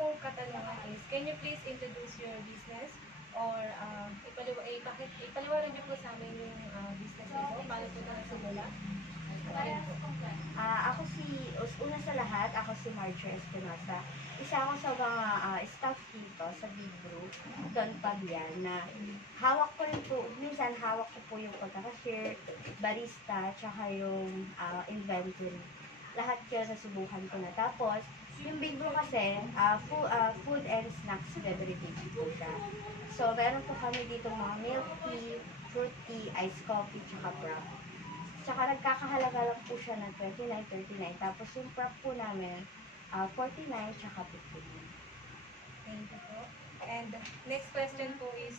pong katanungan is, can you please introduce your business? Or ipaliwanag niyo po sa amin yung business niyo po, paano po ito nagsimula? Ayun po. Una sa lahat, ako si Marjorie Espinosa. Isa ako sa mga staff dito sa Big Group, Don Pabian, na hawak ko rin po, minsan hawak ko po yung pagkakashare, barista, tsaka yung inventory. Lahat yun nasubukan ko na. Tapos, yung Big Group kasi, food and snacks beverages po siya. So, meron po kami dito mga milk tea, fruit tea, iced coffee, tsaka prop. Tsaka nagkakahalaga lang po siya ng 29.39. Tapos yung prop po namin, 49 tsaka 59. Thank you po. And next question po is,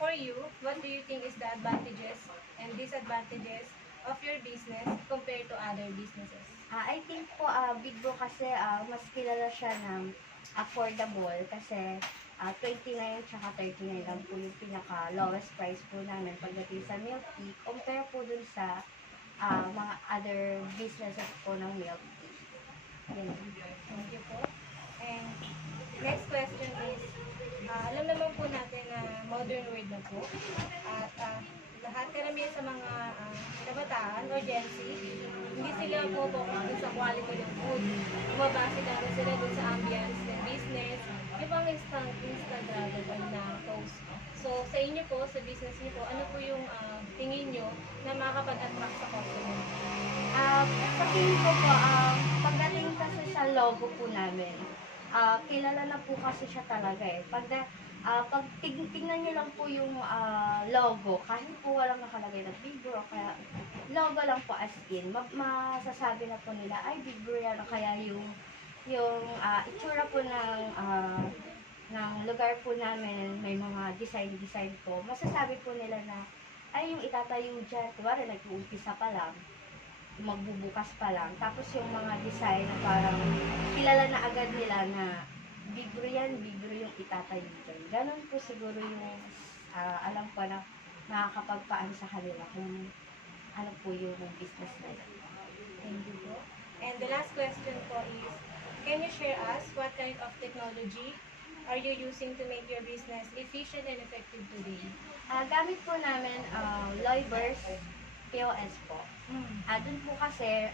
for you, what do you think is the advantages and disadvantages of your business compared to other businesses? I think po, Big Bro kasi mas kilala siya ng affordable kasi 29 tsaka 39 lang po yung pinaka lowest price po namin pagdating sa milk tea compare po dun sa mga other businesses po ng milk tea. Yun. Thank you po. And next question is, alam naman po natin na modern world na po at lahat karamihan sa mga kabataan or Gen Z, hindi sila po focus sa quality ng food. Bumabase lang sila dun sa ambience ng business, yung pang Instagram na post. So, sa inyo po, sa business niyo po, ano po yung tingin nyo na makakapag-attract sa customer? Sa tingin ko po, pagdating kasi sa logo po namin, kilala na po kasi siya talaga eh. Pag tignan nyo lang po yung logo, kahit po walang nakalagay na Big Bro, kaya logo lang po as in, masasabi na po nila, ay Big Bro yan, kaya yung itsura po ng lugar po namin, may mga design po, masasabi po nila na, ay yung itatayo dyan, diba, nag-uumpisa pa lang, magbubukas pa lang, tapos yung mga design na parang kilala na agad nila na Big Bro yan, Big Bro yung itatayo dyan. Ganon po siguro yung alam ko na nakakapagpaan sa kanila kung ano po yung business nila. Thank you po. And the last question po is, can you share us what kind of technology are you using to make your business efficient and effective today? Gamit po namin Loibers POS po. Doon po kasi,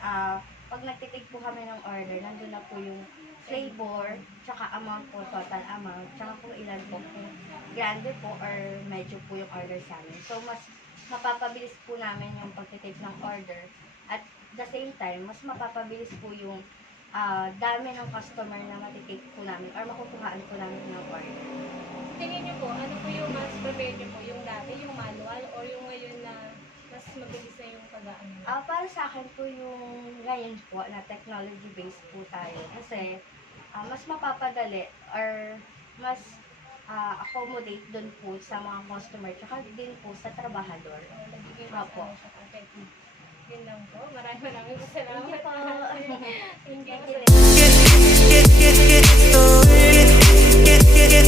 pag nagtitig po kami ng order, nandun na po yung flavor, tsaka amount po, total amount, tsaka kung ilan po, kung grande po or medyo po yung order sa amin. So, mas mapapabilis po namin yung pagtitake ng order. At the same time, mas mapapabilis po yung dami ng customer na matitake po namin or makukuhaan po namin ng order. Tingin niyo po, ano po yung mas prepared niyo po? Yung dati, yung manual, or yung ngayon na mas mabilis na yung pag-aan? Para sa akin po yung ngayon po na technology-based po tayo. Kasi mas mapapadali or mas accommodate dun po sa mga customer tsaka din po sa trabahador. Opo. Yun lang po. Maraming salamat. Thank you po. Thank you.